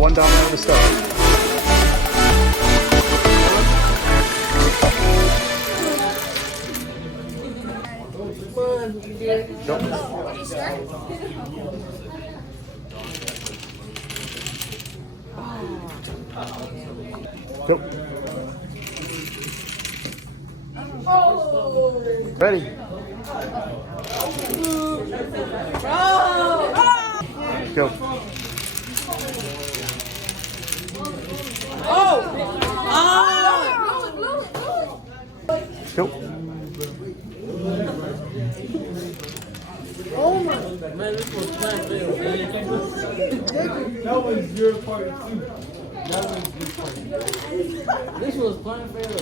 one domino to start. Go. What do you start? Go. Ready. Go. Go. Oh my man, this was playing fail. That was your part too. That was your part. This was playing fail.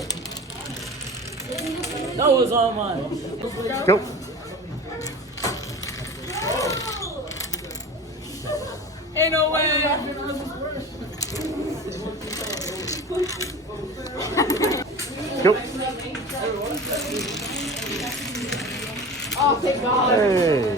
That was all mine. Go. Ain't no way. Go. Oh, thank God. Hey.